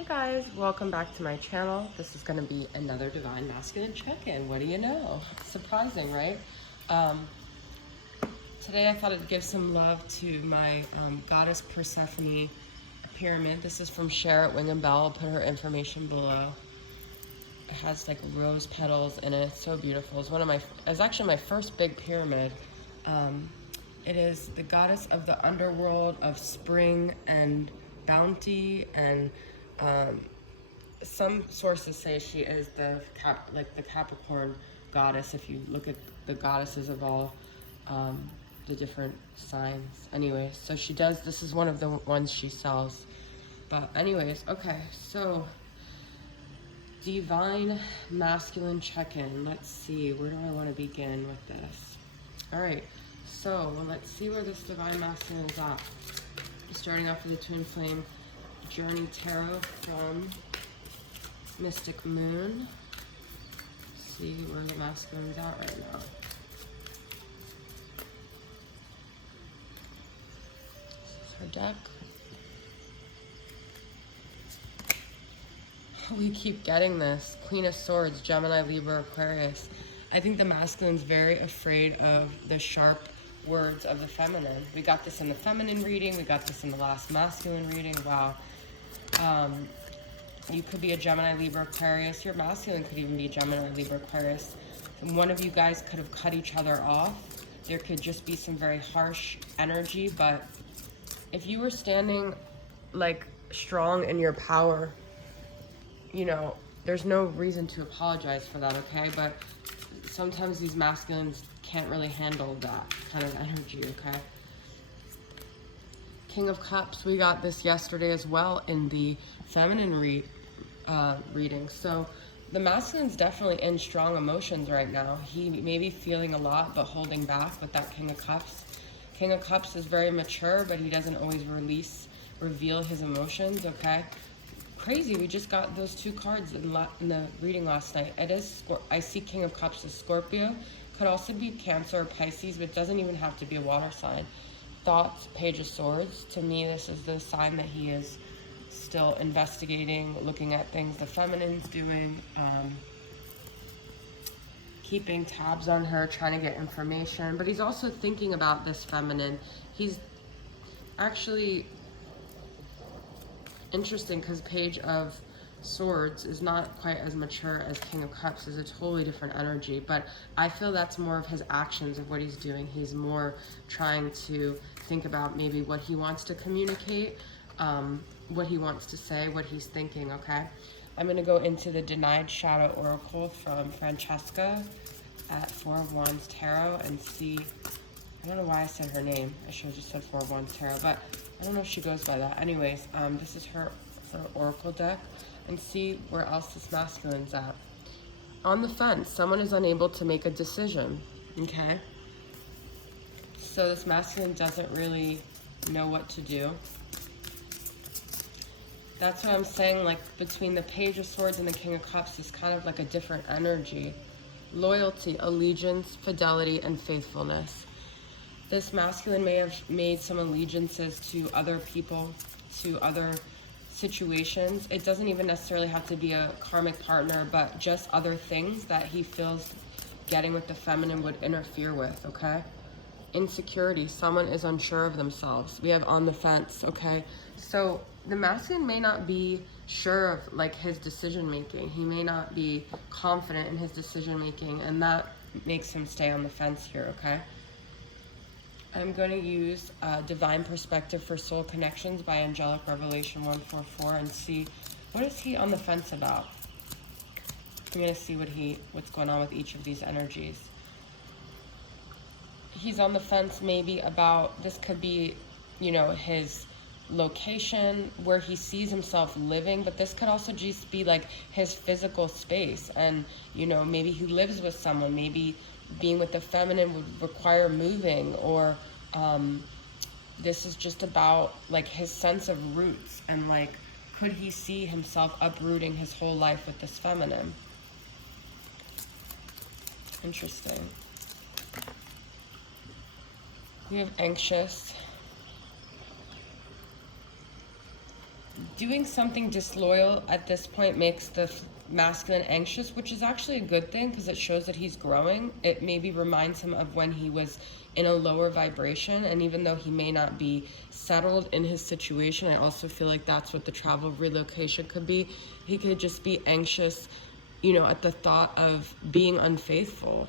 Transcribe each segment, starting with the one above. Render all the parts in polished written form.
Hey guys, welcome back to my channel. This is going to be another Divine Masculine check-in. What do you know? Surprising, right? Um, Today I thought I'd give some love to my goddess Persephone pyramid. This is from Cher at Wing and Bell. I'll put her information below. It has like rose petals in it. It's so beautiful. It's actually my first big pyramid. It is the goddess of the underworld, of spring and bounty, and some sources say she is the Capricorn goddess. If you look at the goddesses of all the different signs. Anyways, so she does. This is one of the ones she sells. But anyways, okay. So Divine Masculine check-in. Let's see. Where do I want to begin with this? All right. So let's see where this Divine Masculine is at. Starting off with the Twin Flame Journey Tarot from Mystic Moon. See where the masculine's at right now. This is her deck. We keep getting this. Queen of Swords, Gemini, Libra, Aquarius. I think the masculine's very afraid of the sharp words of the feminine. We got this in the feminine reading. We got this in the last masculine reading. Wow. You could be a Gemini, Libra, Aquarius. Your masculine could even be Gemini, Libra, Aquarius. And one of you guys could have cut each other off. There could just be some very harsh energy. But if you were standing like strong in your power, you know, there's no reason to apologize for that, okay? But sometimes these masculines can't really handle that kind of energy, okay? King of Cups, we got this yesterday as well in the feminine reading. So the masculine's definitely in strong emotions right now. He may be feeling a lot, but holding back with that King of Cups. King of Cups is very mature, but he doesn't always reveal his emotions, okay? Crazy, we just got those two cards in the reading last night. I see King of Cups as Scorpio. Could also be Cancer or Pisces, but it doesn't even have to be a water sign. Thoughts, Page of Swords. To me, this is the sign that he is still investigating, looking at things the feminine's doing, keeping tabs on her, trying to get information. But he's also thinking about this feminine. He's actually interesting because Page of Swords is not quite as mature as King of Cups. Is a totally different energy, but I feel that's more of his actions of what he's doing. He's more trying to think about maybe what he wants to communicate, what he wants to say, what he's thinking, okay? I'm going to go into the Denied Shadow Oracle from Francesca at Four of Wands Tarot and see. I don't know why I said her name. I should have just said Four of Wands Tarot, but I don't know if she goes by that. Anyways, this is her oracle deck, and see where else this masculine's at. On the fence, someone is unable to make a decision, okay? So this masculine doesn't really know what to do. That's what I'm saying, like between the Page of Swords and the King of Cups is kind of like a different energy. Loyalty, allegiance, fidelity, and faithfulness. This masculine may have made some allegiances to other people, to other situations. It doesn't even necessarily have to be a karmic partner, but just other things that he feels getting with the feminine would interfere with, okay? Insecurity, someone is unsure of themselves. We have on the fence, okay? So the masculine may not be sure of like his decision making. He may not be confident in his decision making, and that makes him stay on the fence here, okay? I'm going to use Divine Perspective for Soul Connections by Angelic Revelation 144 and see what is he on the fence about. I'm going to see what's going on with each of these energies. He's on the fence maybe about, this could be, you know, his location, where he sees himself living, but this could also just be like his physical space. And, you know, maybe he lives with someone, maybe being with the feminine would require moving, or this is just about like his sense of roots, and like could he see himself uprooting his whole life with this feminine. Interesting. We have anxious, doing something disloyal at this point makes the masculine anxious, which is actually a good thing because it shows that he's growing. It maybe reminds him of when he was in a lower vibration, and even though he may not be settled in his situation, I also feel like that's what the travel relocation could be. He could just be anxious, you know, at the thought of being unfaithful.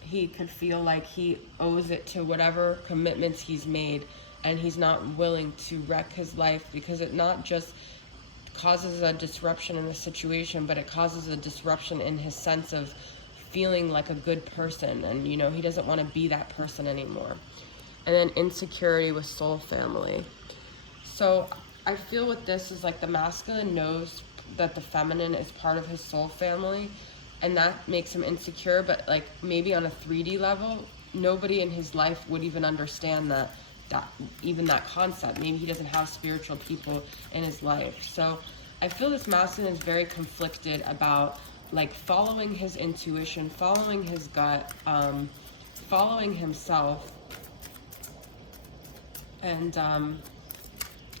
He could feel like he owes it to whatever commitments he's made, and he's not willing to wreck his life, because it not just causes a disruption in the situation, but it causes a disruption in his sense of feeling like a good person, and you know, he doesn't want to be that person anymore. And then insecurity with soul family. So I feel with this is like the masculine knows that the feminine is part of his soul family, and that makes him insecure, but like maybe on a 3D level, nobody in his life would even understand that even that concept. Maybe he doesn't have spiritual people in his life. So I feel this masculine is very conflicted about like following his intuition, following his gut, following himself, and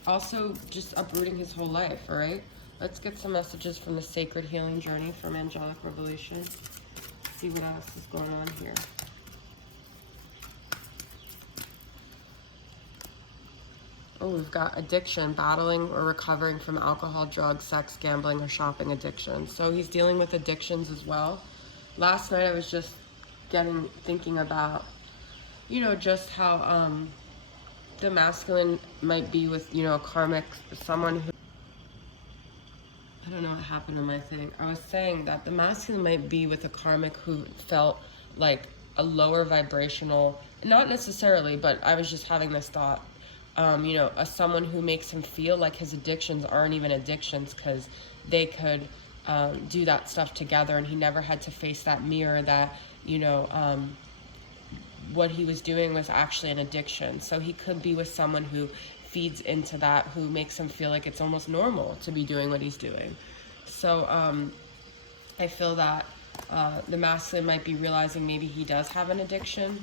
also just uprooting his whole life. All right, let's get some messages from the Sacred Healing Journey from Angelic Revelation. See what else is going on here. Oh, we've got addiction, battling or recovering from alcohol, drugs, sex, gambling, or shopping addiction. So he's dealing with addictions as well. Last night I was just thinking about, you know, just how the masculine might be with, you know, a karmic, someone who, I don't know what happened to my thing. I was saying that the masculine might be with a karmic who felt like a lower vibrational, not necessarily, but I was just having this thought. You know, someone who makes him feel like his addictions aren't even addictions, because they could do that stuff together, and he never had to face that mirror that, you know, what he was doing was actually an addiction. So he could be with someone who feeds into that, who makes him feel like it's almost normal to be doing what he's doing. So I feel that the masculine might be realizing maybe he does have an addiction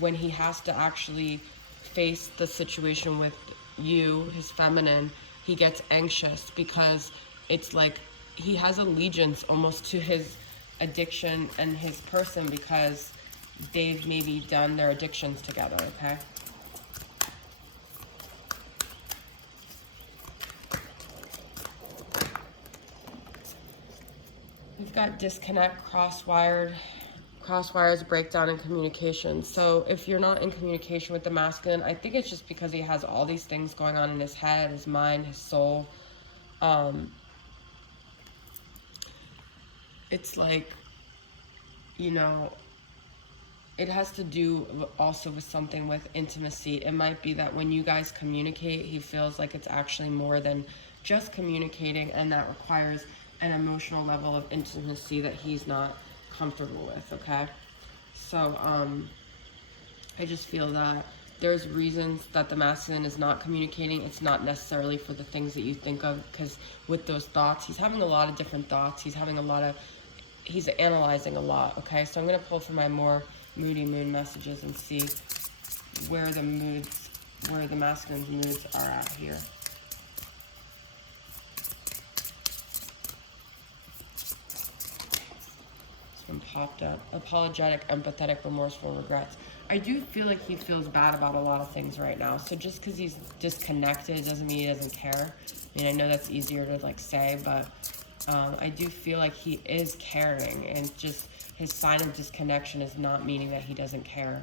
when he has to actually face the situation with you, his feminine. He gets anxious because it's like he has allegiance almost to his addiction and his person, because they've maybe done their addictions together. Okay, we've got disconnect, crosswires, breakdown in communication. So if you're not in communication with the masculine, I think it's just because he has all these things going on in his head, his mind, his soul. It's like, you know, it has to do also with something with intimacy. It might be that when you guys communicate, he feels like it's actually more than just communicating, and that requires an emotional level of intimacy that he's not comfortable with. Okay, so I just feel that there's reasons that the masculine is not communicating. It's not necessarily for the things that you think of, because with those thoughts, he's having a lot of different thoughts. He's analyzing a lot. Okay, so I'm going to pull for my more moody moon messages and see where the masculine's moods are at here. Popped up. Apologetic, empathetic, remorseful, regrets. I do feel like he feels bad about a lot of things right now. So just because he's disconnected doesn't mean he doesn't care. I mean, I know that's easier to like say, but I do feel like he is caring, and just his sign of disconnection is not meaning that he doesn't care.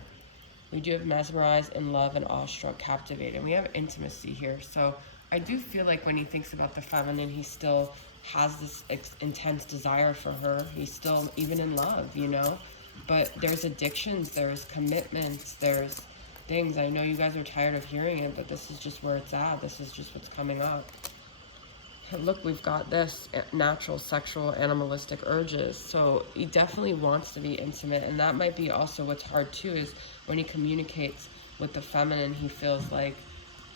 We do have mesmerized, in love, and awestruck, captivated. We have intimacy here. So I do feel like when he thinks about the feminine, he still has this intense desire for her. He's still even in love, you know, but there's addictions, there's commitments, there's things. I know you guys are tired of hearing it, but this is just where it's at. This is just what's coming up. Look, we've got this natural sexual animalistic urges. So he definitely wants to be intimate, and that might be also what's hard too, is when he communicates with the feminine, he feels like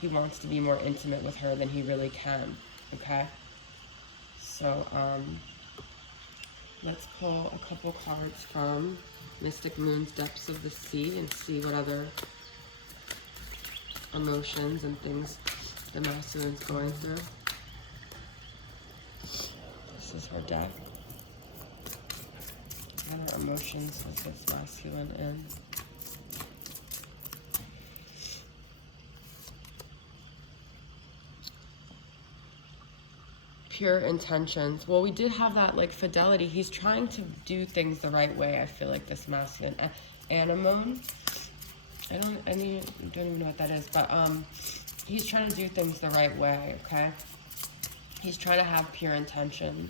he wants to be more intimate with her than he really can. Okay, so let's pull a couple cards from Mystic Moon's Depths of the Sea and see what other emotions and things the masculine's going through. or death. What other emotions is this masculine in? Pure intentions. Well, we did have that, like, fidelity. He's trying to do things the right way. I feel like this masculine anemone. I don't even know what that is, but he's trying to do things the right way. Okay, he's trying to have pure intentions.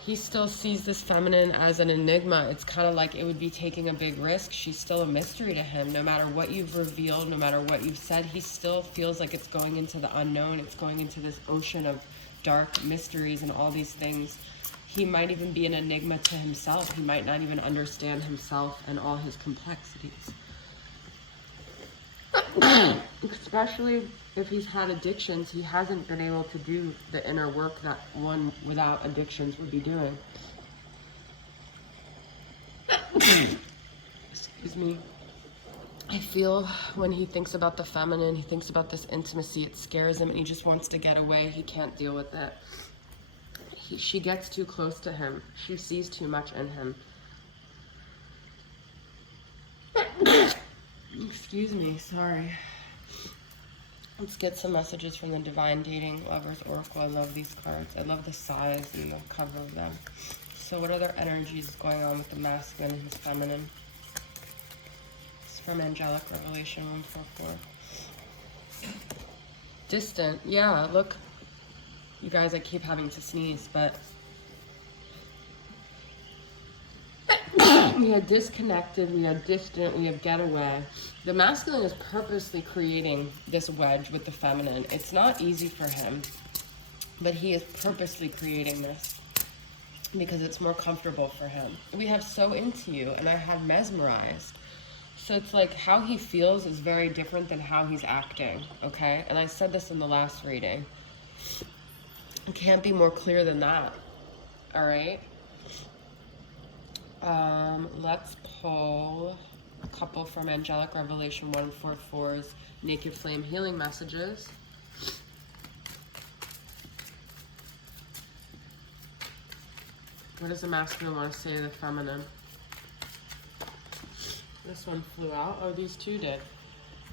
He still sees this feminine as an enigma. It's kind of like it would be taking a big risk. She's still a mystery to him. No matter what you've revealed, no matter what you've said, he still feels like it's going into the unknown. It's going into this ocean of dark mysteries and all these things. He might even be an enigma to himself. He might not even understand himself and all his complexities. Especially if he's had addictions, he hasn't been able to do the inner work that one without addictions would be doing. Excuse me. I feel when he thinks about the feminine, he thinks about this intimacy, it scares him and he just wants to get away. He can't deal with it. She gets too close to him. She sees too much in him. Excuse me, sorry. Let's get some messages from the Divine Dating Lovers Oracle. I love these cards. I love the size and the cover of them. So what other energies is going on with the masculine and his feminine? It's from Angelic Revelation 144. Distant. Yeah, look. You guys, I keep having to sneeze, but we have disconnected, we have distant, we have get away. The masculine is purposely creating this wedge with the feminine. It's not easy for him, but he is purposely creating this because it's more comfortable for him. We have so into you, and I have mesmerized. So it's like how he feels is very different than how he's acting, okay? And I said this in the last reading. It can't be more clear than that, all right? Let's pull a couple from Angelic Revelation 144's Naked Flame Healing Messages. What does the masculine want to say to the feminine? This one flew out. Oh, these two did.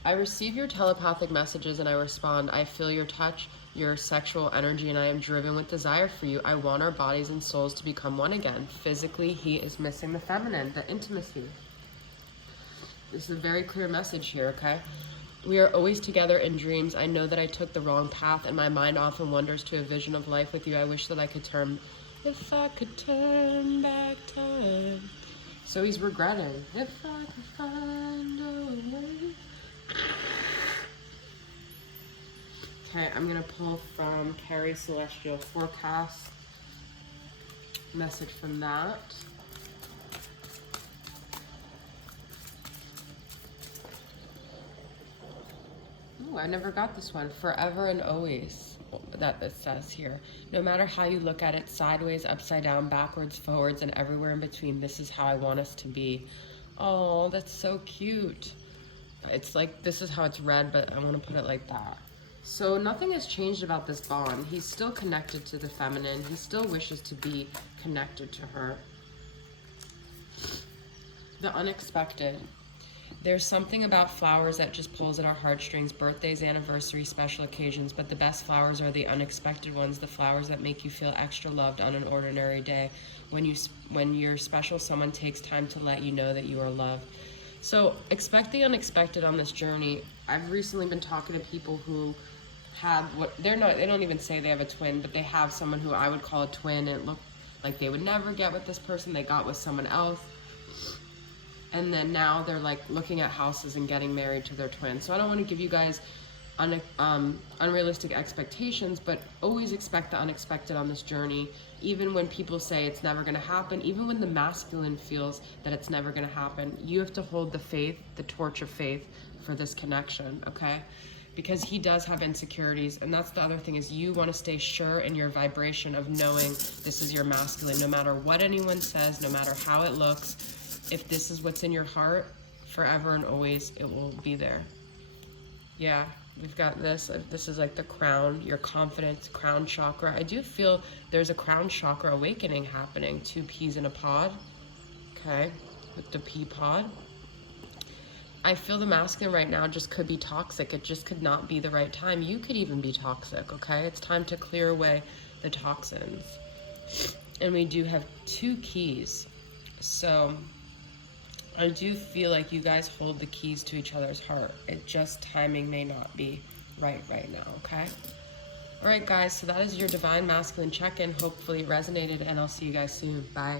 I receive your telepathic messages and I respond. I feel your touch, your sexual energy, and I am driven with desire for you. I want our bodies and souls to become one again. Physically, he is missing the feminine, the intimacy. This is a very clear message here, okay? We are always together in dreams. I know that I took the wrong path, and my mind often wanders to a vision of life with you. I wish that I could turn, if I could turn back time. So he's regretting, if I could find a way. Okay, I'm going to pull from Carrie Celestial Forecast. Message from that. Oh, I never got this one. Forever and always, that it says here. No matter how you look at it, sideways, upside down, backwards, forwards, and everywhere in between, this is how I want us to be. Oh, that's so cute. It's like, this is how it's read, but I want to put it like that. So nothing has changed about this bond. He's still connected to the feminine. He still wishes to be connected to her. The unexpected. There's something about flowers that just pulls at our heartstrings, birthdays, anniversaries, special occasions, but the best flowers are the unexpected ones, the flowers that make you feel extra loved on an ordinary day, when your special someone takes time to let you know that you are loved. So expect the unexpected on this journey. I've recently been talking to people who have they don't even say they have a twin, but they have someone who I would call a twin, and it looked like they would never get with this person, they got with someone else. And then now they're like looking at houses and getting married to their twin. So I don't want to give you guys unrealistic expectations, but always expect the unexpected on this journey. Even when people say it's never going to happen, even when the masculine feels that it's never going to happen, you have to hold the faith, the torch of faith for this connection, okay? Because he does have insecurities, and that's the other thing, is you want to stay sure in your vibration of knowing this is your masculine, no matter what anyone says, no matter how it looks. If this is what's in your heart, forever and always, it will be there. Yeah, We've got this. This is like the crown, your confidence, crown chakra. I do feel there's a crown chakra awakening happening. 2 peas in a pod. Okay, with the pea pod. I feel the masculine right now just could be toxic. It just could not be the right time. You could even be toxic, okay? It's time to clear away the toxins. And we do have 2 keys. So I do feel like you guys hold the keys to each other's heart. It just timing may not be right now, okay? All right, guys, so that is your Divine Masculine check-in. Hopefully it resonated, and I'll see you guys soon. Bye.